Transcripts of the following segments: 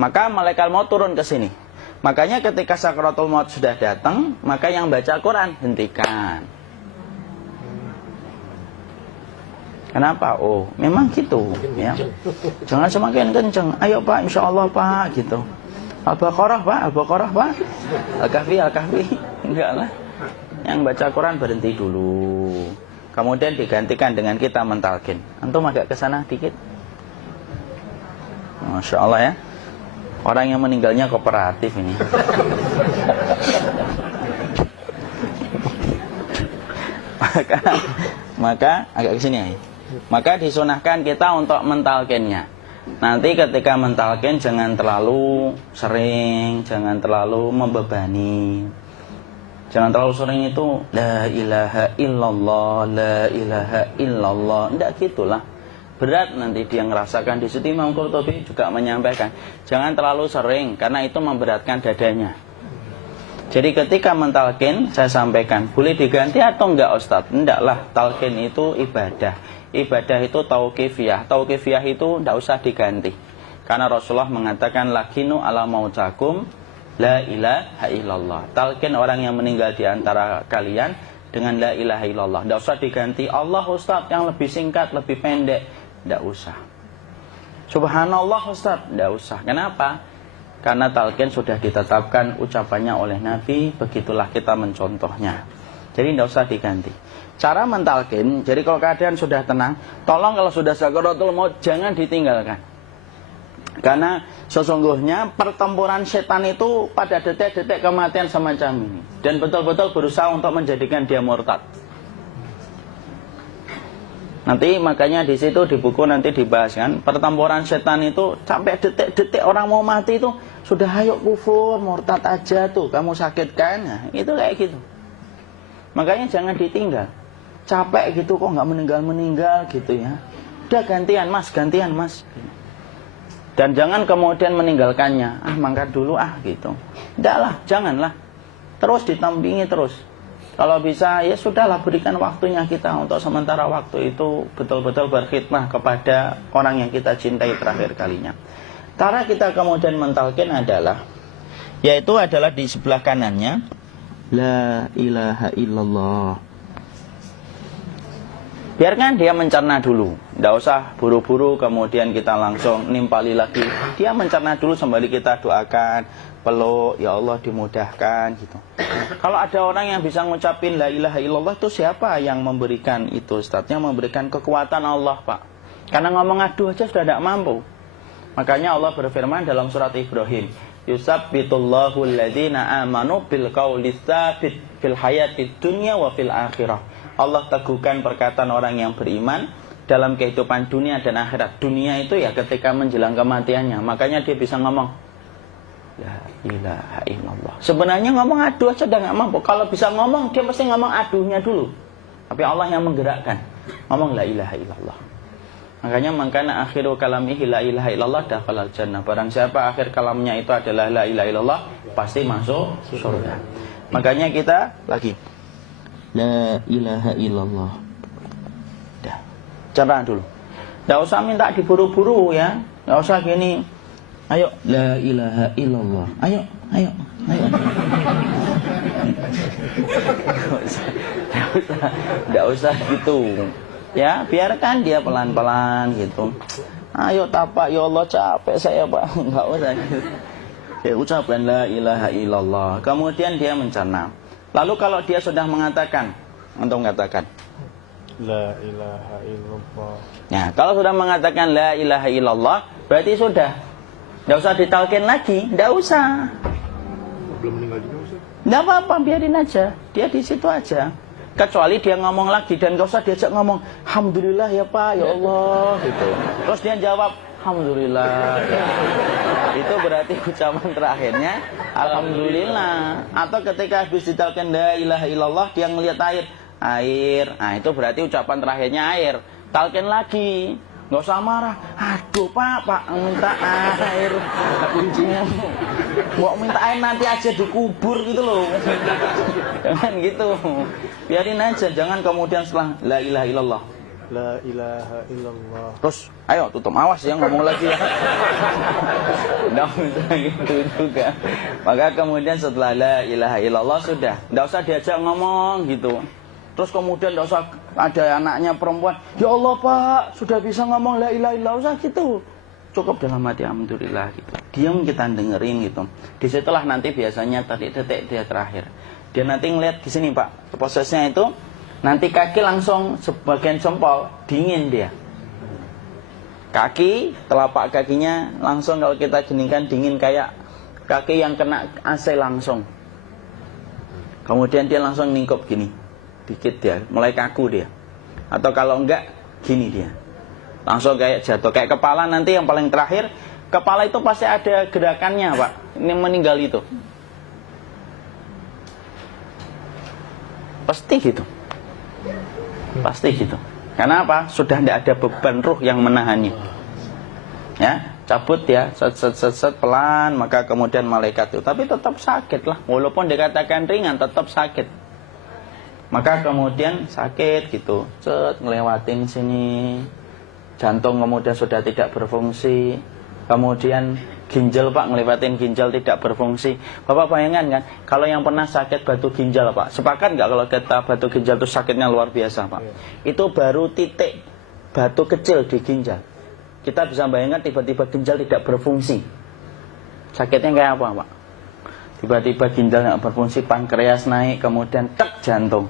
Maka malaikat maut turun ke sini. Makanya ketika sakaratul maut sudah datang, maka yang baca Quran hentikan. Kenapa? Oh, memang gitu ya. Jangan semakin kenceng. Ayo Pak, insya Allah Pak, gitu. Al-Baqarah Pak, Al-Baqarah Pak. Al-Kahfi, Al-Kahfi. Enggak lah. Yang baca Quran berhenti dulu. Kemudian digantikan dengan kita mentalkin. Antum agak ke sana dikit. Masya Allah ya. Orang yang meninggalnya kooperatif ini. maka agak ke sini ya. Maka disunahkan kita untuk mentalkinnya. Nanti ketika mentalkin jangan terlalu sering, jangan terlalu membebani. Jangan terlalu sering itu la ilaha illallah, la ilaha illallah. Enggak gitulah. Berat nanti dia ngerasakan. Di situ Imam Qurtubi juga menyampaikan, jangan terlalu sering karena itu memberatkan dadanya. Jadi ketika mentalkin, saya sampaikan, boleh diganti atau enggak Ustaz? Enggaklah, talqin itu ibadah. Ibadah itu tauqifiyah. Tauqifiyah itu enggak usah diganti. Karena Rasulullah mengatakan, lakinu ala mautakum la ilaha illallah. Talqin orang yang meninggal di antara kalian dengan la ilaha illallah. Enggak usah diganti Allah Ustaz yang lebih singkat, lebih pendek. Enggak usah. Subhanallah Ustaz, enggak usah. Kenapa? Karena talqin sudah ditetapkan ucapannya oleh Nabi, begitulah kita mencontohnya. Jadi tidak usah diganti. Cara mentalqin, jadi kalau keadaan sudah tenang, tolong kalau sudah sakaratul maut jangan ditinggalkan. Karena sesungguhnya pertempuran setan itu pada detik-detik kematian semacam ini. Dan betul-betul berusaha untuk menjadikan dia murtad. Nanti makanya di situ di buku nanti dibahas kan, pertempuran setan itu sampai detik-detik orang mau mati itu sudah ayo kufur, murtad aja tuh, kamu sakit kan? Nah, itu kayak gitu. Makanya jangan ditinggal. Capek gitu kok nggak meninggal gitu ya. Udah gantian mas. Dan jangan kemudian meninggalkannya. Mangkat dulu gitu. Enggak lah, janganlah. Terus ditampingi terus. Kalau bisa ya sudahlah, berikan waktunya kita untuk sementara waktu itu betul-betul berkhidmah kepada orang yang kita cintai terakhir kalinya. Cara kita kemudian mentalkin adalah, yaitu adalah di sebelah kanannya la ilaha illallah. Biarkan dia mencerna dulu, tidak usah buru-buru kemudian kita langsung nimpali lagi. Dia mencerna dulu sembari kita doakan, peluk, ya Allah dimudahkan gitu. Kalau ada orang yang bisa ngucapin la ilaha illallah, itu siapa yang memberikan itu? Ustadznya memberikan kekuatan Allah Pak. Karena ngomong aduh aja sudah tidak mampu. Makanya Allah berfirman dalam surat Ibrahim, yusabbitullahu alladhina amanu bil qawli tsabit fil hayatid dunya wa fil akhirah. Allah teguhkan perkataan orang yang beriman dalam kehidupan dunia dan akhirat. Dunia itu ya ketika menjelang kematiannya. Makanya dia bisa ngomong la ilaha illallah. Sebenarnya ngomong aduh aja udah gak mampu. Kalau bisa ngomong, dia mesti ngomong aduhnya dulu. Tapi Allah yang menggerakkan. Ngomong la ilaha illallah. Makanya mangkana akhiru kalamihi la ilaha illallah dakhalal jannah. Barang siapa akhir kalamnya itu adalah la ilaha illallah, pasti masuk surga. Makanya kita lagi la ilaha illallah. Dah. Cerna dulu. Enggak usah minta diburu-buru ya. Enggak usah gini. Ayo la ilaha illallah. Ayo. Enggak usah gitu. Ya, biarkan dia pelan-pelan gitu. Ayo tapak, ya Allah capek saya Pak. Enggak usah gitu. Ya ucapkan la ilaha illallah. Kemudian dia mencerna. Lalu kalau dia sudah mengatakan, untuk mengatakan la ilaha illallah. Nah, kalau sudah mengatakan la ilaha illallah, berarti sudah. Enggak usah ditalkin lagi, enggak usah. Belum meninggal juga Ustaz? Enggak apa-apa, biarin aja. Dia di situ aja. Kecuali dia ngomong lagi dan enggak usah diajak ngomong, alhamdulillah ya Pak, ya Allah gitu. Terus dia jawab, alhamdulillah. Itu berarti ucapan terakhirnya alhamdulillah. Atau ketika habis ditalkin la ilaha illallah, dia ngelihat air. Nah, itu berarti ucapan terakhirnya air. Talkin lagi. Nggak usah marah. Aduh Pak minta air. Kuncinya mau minta air nanti aja dikubur gitu loh. Jangan gitu. Biarin aja, jangan kemudian setelah la ilaha illallah La ilaha illallah. Terus, ayo tutup, awas ya ngomong lagi ya. Nggak usah gitu juga. Maka kemudian setelah la ilaha illallah sudah, nggak usah diajak ngomong gitu. Terus kemudian nggak usah ada anaknya perempuan, ya Allah Pak, sudah bisa ngomong la ilaha illallah, usah gitu. Cukup dalam hati alhamdulillah gitu. Diam kita dengerin gitu. Disitulah nanti biasanya tadi detik dia terakhir. Dia nanti ngeliat di sini Pak, prosesnya itu nanti kaki langsung sebagian jempol dingin dia. Kaki, telapak kakinya langsung kalau kita geningkan dingin kayak kaki yang kena AC langsung. Kemudian dia langsung ningkup gini. Dikit dia, mulai kaku dia. Atau kalau enggak, gini dia. Langsung kayak jatuh. Kayak kepala nanti yang paling terakhir, kepala itu pasti ada gerakannya Pak. Ini meninggal itu. Pasti gitu. Pasti gitu. Karena apa? Sudah tidak ada beban ruh yang menahannya. Ya, cabut ya, set pelan, maka kemudian malaikat itu. Tapi tetap sakit lah. Walaupun dikatakan ringan, tetap sakit. Maka kemudian sakit gitu, ngelewatin sini, jantung kemudian sudah tidak berfungsi, kemudian ginjal Pak, ngelewatin ginjal tidak berfungsi. Bapak bayangkan kan, kalau yang pernah sakit batu ginjal Pak, sepakat nggak kalau kita batu ginjal itu sakitnya luar biasa Pak? Itu baru titik batu kecil di ginjal. Kita bisa bayangkan tiba-tiba ginjal tidak berfungsi, sakitnya kayak apa Pak? Tiba-tiba ginjal nggak berfungsi, pankreas naik, kemudian tek jantung.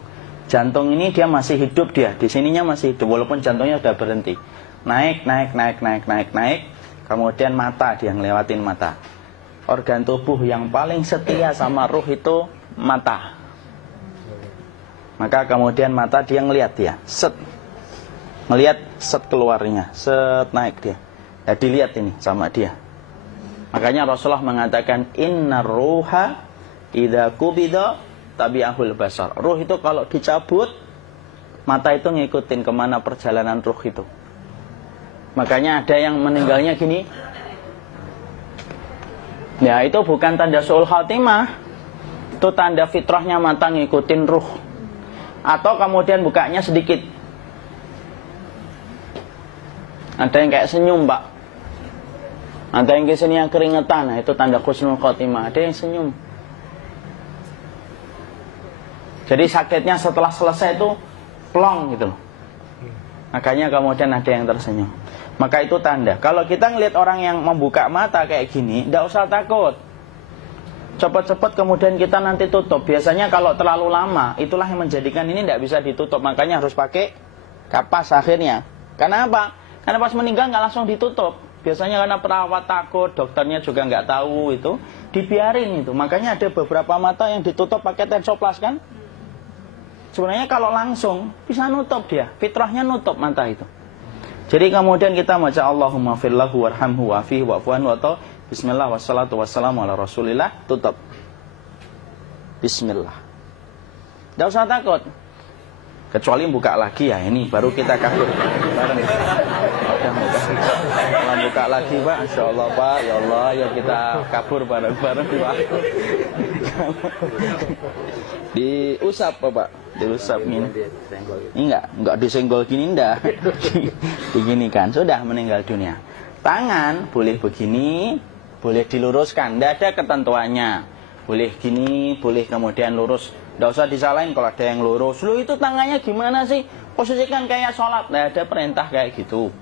Jantung ini dia masih hidup dia, di sininya masih hidup walaupun jantungnya sudah berhenti. Naik, kemudian mata dia ngelewatin mata. Organ tubuh yang paling setia sama ruh itu mata. Maka kemudian mata dia ngelihat dia, ngelihat keluarnya, naik dia. Ya dilihat ini sama dia. Makanya Rasulullah mengatakan innar ruha idza qubida tabi'ahul basar. Ruh itu kalau dicabut, mata itu ngikutin kemana perjalanan ruh itu. Makanya ada yang meninggalnya gini. Ya itu bukan tanda su'ul khatimah. Itu tanda fitrahnya mata ngikutin ruh. Atau kemudian bukanya sedikit. Ada yang kayak senyum Pak. Ada yang kesini yang keringetan. Nah itu tanda husnul khatimah. Ada yang senyum. Jadi sakitnya setelah selesai itu plong gitu. Makanya kemudian ada yang tersenyum. Maka itu tanda. Kalau kita ngelihat orang yang membuka mata kayak gini, tidak usah takut. Cepat-cepat kemudian kita nanti tutup. Biasanya kalau terlalu lama, itulah yang menjadikan ini tidak bisa ditutup. Makanya harus pakai kapas akhirnya. Karena apa? Karena pas meninggal nggak langsung ditutup. Biasanya karena perawat takut, dokternya juga nggak tahu itu, dibiarin itu. Makanya ada beberapa mata yang ditutup pakai tensoplas kan? Sebenarnya kalau langsung bisa nutup dia, fitrahnya nutup mata itu. Jadi kemudian kita baca Allahumma firlahu warhamhu wa'afihi wa'fuanhu atau bismillah wassalatu wassalamu ala rasulillah, tutup. Bismillah. Tidak usah takut. Kecuali buka lagi ya, ini baru kita kabur bareng. Kalau buka lagi Pak, Insya Allah Pak, ya Allah ya kita kabur bareng-bareng Pak. Diusap Pak, diusap gini. Ini enggak disenggol gini enggak. Begini kan, sudah meninggal dunia. Tangan boleh begini, boleh diluruskan, tidak ada ketentuannya. Boleh gini, boleh kemudian lurus. Tidak usah disalahin kalau ada yang lurus. Lu itu tangannya gimana sih? Posisikan kayak sholat. Tidak ada perintah kayak gitu.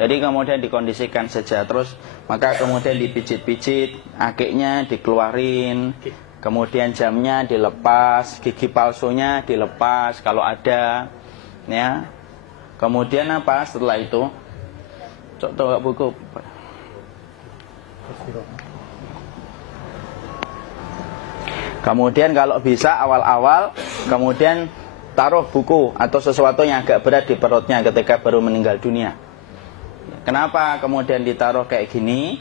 Jadi kemudian dikondisikan saja. Terus maka kemudian dipijit-pijit, akiknya dikeluarin. Kemudian jamnya dilepas, gigi palsunya dilepas kalau ada. Ya. Kemudian apa setelah itu? Coba buku. Kemudian kalau bisa awal-awal kemudian taruh buku atau sesuatu yang agak berat di perutnya ketika baru meninggal dunia. Kenapa kemudian ditaruh kayak gini?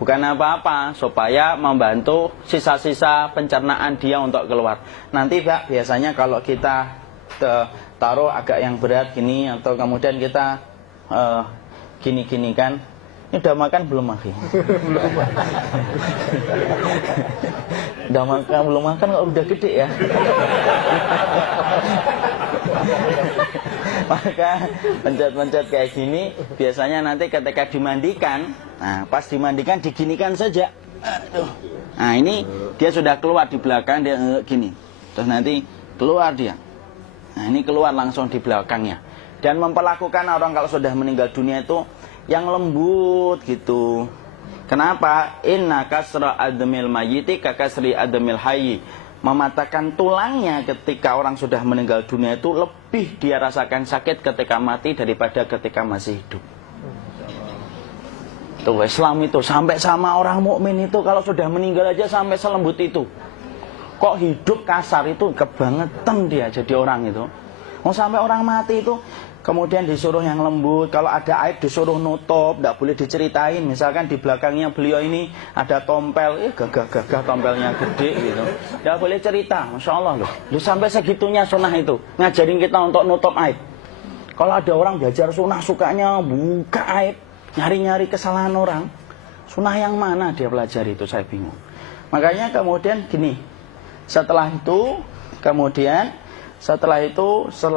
Bukan apa-apa, supaya membantu sisa-sisa pencernaan dia untuk keluar. Nanti Pak, biasanya kalau kita taruh agak yang berat gini atau kemudian kita gini-gini kan, ini udah makan belum Maki? Udah makan belum makan kok udah gede ya? Maka pencet-pencet kayak gini, biasanya nanti ketika dimandikan, nah pas dimandikan diginikan saja. Aduh. Nah ini dia sudah keluar di belakang, dia gini. Terus nanti keluar dia. Nah ini keluar langsung di belakangnya. Dan memperlakukan orang kalau sudah meninggal dunia itu yang lembut gitu. Kenapa? Inna kasra admil mayyiti kakasri admil hayyi. Mematahkan tulangnya ketika orang sudah meninggal dunia itu lebih dia rasakan sakit ketika mati daripada ketika masih hidup. Tuh Islam itu sampai sama orang mukmin itu kalau sudah meninggal aja sampai selembut itu. Kok hidup kasar itu kebangetan dia jadi orang itu. Mau sampai orang mati itu kemudian disuruh yang lembut, kalau ada aib disuruh nutup, tidak boleh diceritain. Misalkan di belakangnya beliau ini ada tompel, gagah-gagah tompelnya gede gitu, tidak boleh cerita. Masya Allah loh, sampai segitunya sunnah itu ngajarin kita untuk nutup aib. Kalau ada orang belajar sunnah sukanya buka aib, nyari-nyari kesalahan orang, sunnah yang mana dia pelajari itu saya bingung. Makanya kemudian gini, setelah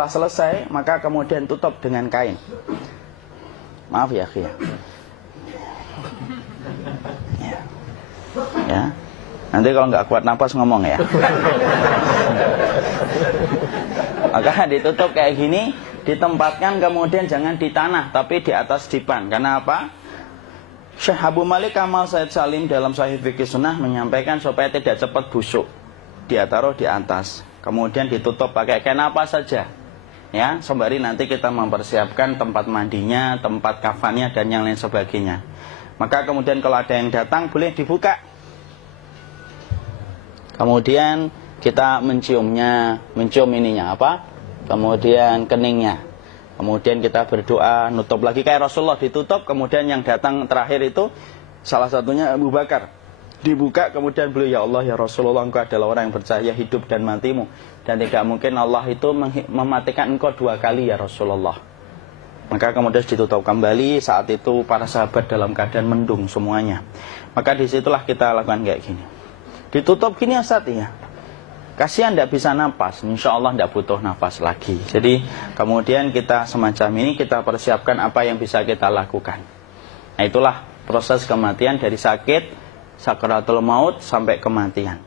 selesai maka kemudian tutup dengan kain. Maaf ya, ya. Ya. Nanti kalau nggak kuat napas ngomong ya. Maka ditutup kayak gini, ditempatkan kemudian jangan di tanah tapi di atas dipan. Karena apa? Syekh Abu Malik Kamal Said Salim dalam Sahih Fikih Sunnah menyampaikan supaya tidak cepat busuk. Dia taruh di atas. Kemudian ditutup pakai kain apa saja, ya, sembari nanti kita mempersiapkan tempat mandinya, tempat kafannya dan yang lain sebagainya. Maka kemudian kalau ada yang datang boleh dibuka. Kemudian kita mencium ininya apa? Kemudian keningnya. Kemudian kita berdoa, nutup lagi kayak Rasulullah ditutup. Kemudian yang datang terakhir itu salah satunya Abu Bakar. Dibuka kemudian beliau, ya Allah ya Rasulullah, engkau adalah orang yang percaya hidup dan matimu, dan tidak mungkin Allah itu mematikan engkau 2 kali ya Rasulullah. Maka kemudian ditutup kembali. Saat itu para sahabat dalam keadaan mendung semuanya. Maka disitulah kita lakukan kayak gini. Ditutup gini Ustaz ya. Kasihan tidak bisa napas, insya Allah tidak butuh napas lagi. Jadi kemudian kita semacam ini kita persiapkan apa yang bisa kita lakukan. Nah itulah proses kematian dari sakit, sakaratul maut sampai kematian.